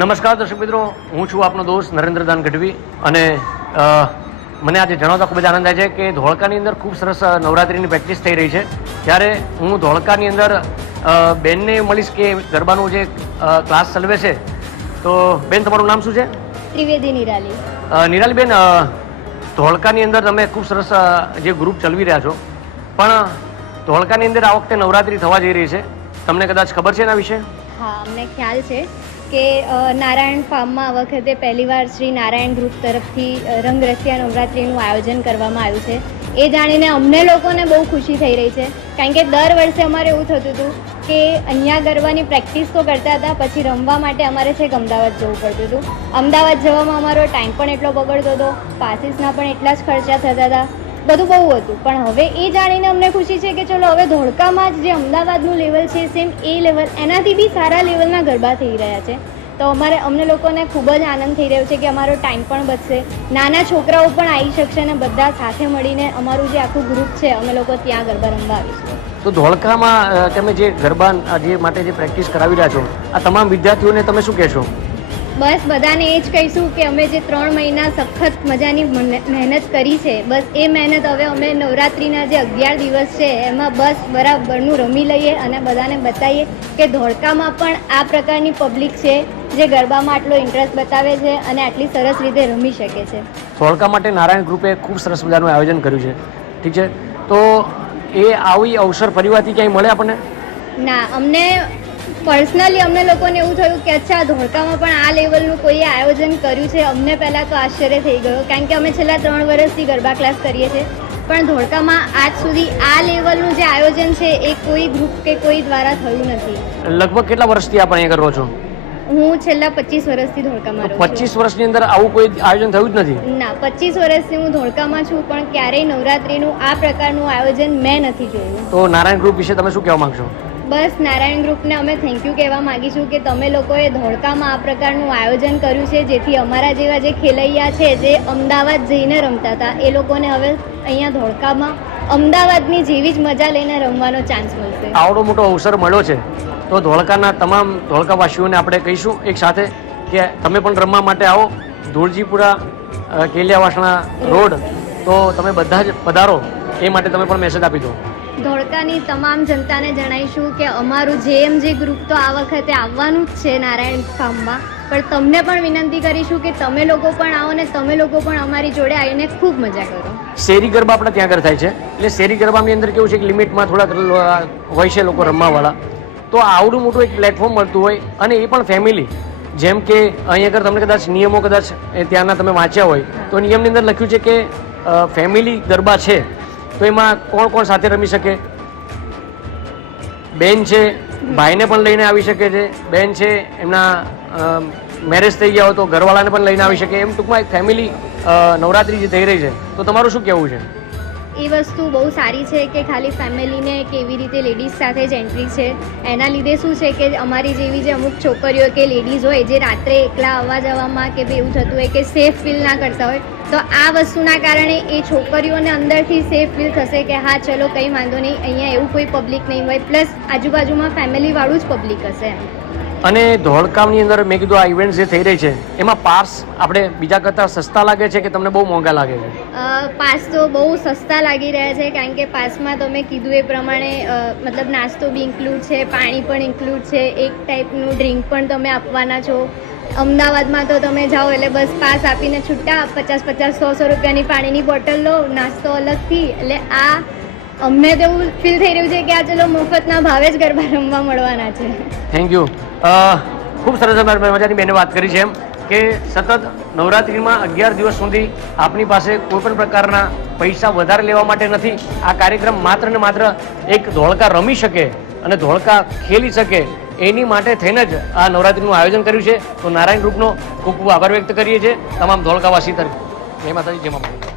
નમસ્કાર દર્શક મિત્રો, હું છું આપનો દોસ્ત નરેન્દ્રદાન ગઢવી અને મને આજે જણાવતા ખૂબ જ આનંદ થાય છે કે ધોળકાની અંદર ખૂબ સરસ નવરાત્રિની પ્રેક્ટિસ થઈ રહી છે. ત્યારે હું ધોળકાની અંદર બેનને મળીશ કે ગરબાનું જે ક્લાસ ચલાવે છે. તો બેન, તમારું નામ શું છે? ત્રિવેદી નિરાલી. નિરાલીબેન, ધોળકાની અંદર તમે ખૂબ સરસ જે ગ્રુપ ચલાવી રહ્યા છો, પણ ધોળકાની અંદર આ વખતે નવરાત્રિ થવા જઈ રહી છે. તમને કદાચ ખબર છે એના વિશે? હા, અમને ખ્યાલ છે કે નારાયણ ફાર્મમાં આ વખતે પહેલીવાર શ્રી નારાયણ ગ્રુપ તરફથી રંગરસિયા નવરાત્રિનું આયોજન કરવામાં આવ્યું છે. એ જાણીને અમને લોકોને બહુ ખુશી થઈ રહી છે, કારણ કે દર વર્ષે અમારે એવું થતું હતું કે અહીંયા ગરબાની પ્રેક્ટિસ તો કરતા હતા, પછી રમવા માટે અમારે છેક અમદાવાદ જવું પડતું હતું. અમદાવાદ જવામાં અમારો ટાઈમ પણ એટલો બગડતો હતો, પાસીસના પણ એટલા જ ખર્ચા થતા હતા, બધું બહુ હતું. પણ હવે એ જાણીને અમને ખુશી છે કે ચલો હવે ધોળકામાં જ જે અમદાવાદનું લેવલ છે સેમ એ લેવલ, એનાથી બી સારા લેવલના ગરબા થઈ રહ્યા છે. તો અમને લોકોને ખૂબ જ આનંદ થઈ રહ્યો છે કે અમારો ટાઈમ પણ બચશે, નાના છોકરાઓ પણ આવી શકશે અને બધા સાથે મળીને અમારું જે આખું ગ્રુપ છે અમે લોકો ત્યાં ગરબા રમવા આવીશું. તો ધોળકામાં તમે જે ગરબા જે માટે જે પ્રેક્ટિસ કરાવી રહ્યા છો, આ તમામ વિદ્યાર્થીઓને તમે શું કહેશો? બસ બધાને એ જ કહીશું કે અમે જે 3 મહિના સખત મજાની મહેનત કરી છે, બસ એ મહેનત હવે અમે નવરાત્રિના જે 11 દિવસ છે એમાં બસ બરાબરનું રમી લઈએ અને બધાને બતાવીએ કે ધોળકામાં પણ આ પ્રકારની પબ્લિક છે જે ગરબામાં આટલો ઇન્ટરેસ્ટ બતાવે છે અને આટલી સરસ રીતે રમી શકે છે. ધોળકા માટે નારાયણ ગ્રુપે ખૂબ સરસ મજાનું આયોજન કર્યું છે, ઠીક છે. તો એ આવી અવસર ફરીવાથી ક્યાંય મળે આપણને? ના, અમને પર્સનલી અમને લોકોને એવું થયું કે અચ્છા, ધોળકામાં પણ આ લેવલનું કોઈએ આયોજન કર્યું છે. અમને પહેલાં તો આશ્ચર્ય થઈ ગયો, કારણ કે અમે છેલ્લા 3 વર્ષથી ગરબા ક્લાસ કરીએ છીએ, પણ ધોળકામાં આજ સુધી આ લેવલનું જે આયોજન છે એ કોઈ ગ્રુપ કે કોઈ દ્વારા થયું નથી. લગભગ કેટલા વર્ષથી આપ અહીંયા કરો છો? હું છેલ્લા 25 વર્ષથી ધોળકામાં રહું છું. 25 વર્ષની અંદર આવું કોઈ આયોજન થયું જ નથી? ના, 25 વર્ષથી હું ધોળકામાં છું, પણ ક્યારેય નવરાત્રિનું આ પ્રકારનું આયોજન મેં નથી જોયું. તો નારાયણ ગ્રુપ વિશે તમે શું કહેવા માંગશો? બસ નારાયણ ગ્રુપને અમે થેન્ક યુ કહેવા માગીશું કે તમે લોકોએ ધોળકામાં આ પ્રકારનું આયોજન કર્યું છે, જેથી અમારા જેવા જે ખેલૈયા છે જે અમદાવાદ જઈને રમતા હતા એ લોકોને હવે અહીંયા ધોળકામાં અમદાવાદની જેવી જ મજા લઈને રમવાનો ચાન્સ મળશે. આવડો મોટો અવસર મળ્યો છે તો ધોળકાના તમામ ધોળકાવાસીઓને આપણે કહીશું એક સાથે કે તમે પણ રમવા માટે આવો. ધોળજીપુરા કેલિયાવાસણા રોડ, તો તમે બધા જ પધારો, એ માટે તમે પણ મેસેજ આપી દો. ધોળકાની તમામ જનતાને જણાવીશું કે અમારું JMG ગ્રુપ તો આ વખતે આવવાનું જ છે નારાયણ ફાર્મમાં, પણ તમને પણ વિનંતી કરીશું કે તમે લોકો પણ આવો ને તમે લોકો પણ અમારી જોડે આવીને ખૂબ મજા કરો. શેરી ગરબા આપણે ત્યાં આગળ થાય છે, એટલે શેરી ગરબાની અંદર કેવું છે કે લિમિટમાં થોડાક હોય છે લોકો રમવાવાળા. તો આવડું મોટું એક પ્લેટફોર્મ મળતું હોય અને એ પણ ફેમિલી, જેમ કે અહીંયા આગળ તમને કદાચ નિયમો કદાચ ત્યાંના તમે વાંચ્યા હોય તો નિયમની અંદર લખ્યું છે કે ફેમિલી ગરબા છે, તો એમાં કોણ કોણ સાથે રમી શકે? બેન છે, ભાઈને પણ લઈને આવી શકે છે, બેન છે એમના મેરેજ થઈ ગયા હોય તો ઘરવાળાને પણ લઈને આવી શકે. એમ ટૂંકમાં એક ફેમિલી નવરાત્રિ જે થઈ રહી છે, તો તમારું શું કહેવું છે? એ વસ્તુ બહુ સારી છે કે ખાલી ફેમિલીને કેવી રીતે લેડીઝ સાથે જ એન્ટ્રી છે. એના લીધે શું છે કે અમારી જેવી જે અમુક છોકરીઓ કે લેડીઝ હોય જે રાત્રે એકલા આવવા જવામાં કે એવું થતું હોય કે સેફ ફીલ ના કરતા હોય, તો આ વસ્તુના કારણે એ છોકરીઓને અંદરથી સેફ ફીલ થશે કે હા ચલો કંઈ વાંધો નહીં, અહીંયા એવું કોઈ પબ્લિક નહીં હોય, પ્લસ આજુબાજુમાં ફેમિલીવાળું જ પબ્લિક હશે. અને ધોળકાની અંદર મેં કીધું આ ઇવેન્ટ જે થઈ રહી છે એમાં પાસ આપણે બીજા કરતાં સસ્તા લાગે છે કે તમને બહુ મોંઘા લાગે છે? પાસ તો બહુ સસ્તા લાગી રહ્યા છે, કારણ કે પાસમાં તમે કીધું એ પ્રમાણે મતલબ નાસ્તો બી ઇન્ક્લુડ છે, પાણી પણ ઇન્ક્લુડ છે, એક ટાઈપનું ડ્રિંક પણ તમે આપવાના છો. અમદાવાદમાં તો તમે જાઓ એટલે બસ પાસ આપીને છૂટા 50-100 રૂપિયાની પાણીની બોટલ લો, નાસ્તો અલગથી. એટલે આ અમને તો એવું ફીલ થઈ રહ્યું છે કે આ ચલો મફતના ભાવે જ ગરબા રમવા મળવાના છે. Thank you. ખૂબ સરસ મજાની બેને વાત કરી છે એમ કે સતત નવરાત્રિમાં 11 દિવસ સુધી આપની પાસે કોઈ પણ પ્રકારના પૈસા વધારે લેવા માટે નથી. આ કાર્યક્રમ માત્ર ને માત્ર એક ધોળકા રમી શકે અને ધોળકા ખેલી શકે એની માટે થઈને જ આ નવરાત્રિનું આયોજન કર્યું છે. તો નારાયણ ગ્રુપનો ખૂબ ખૂબ આભાર વ્યક્ત કરીએ છીએ તમામ ધોળકાવાસી તરીકે. જય માતાજી, જય માતા.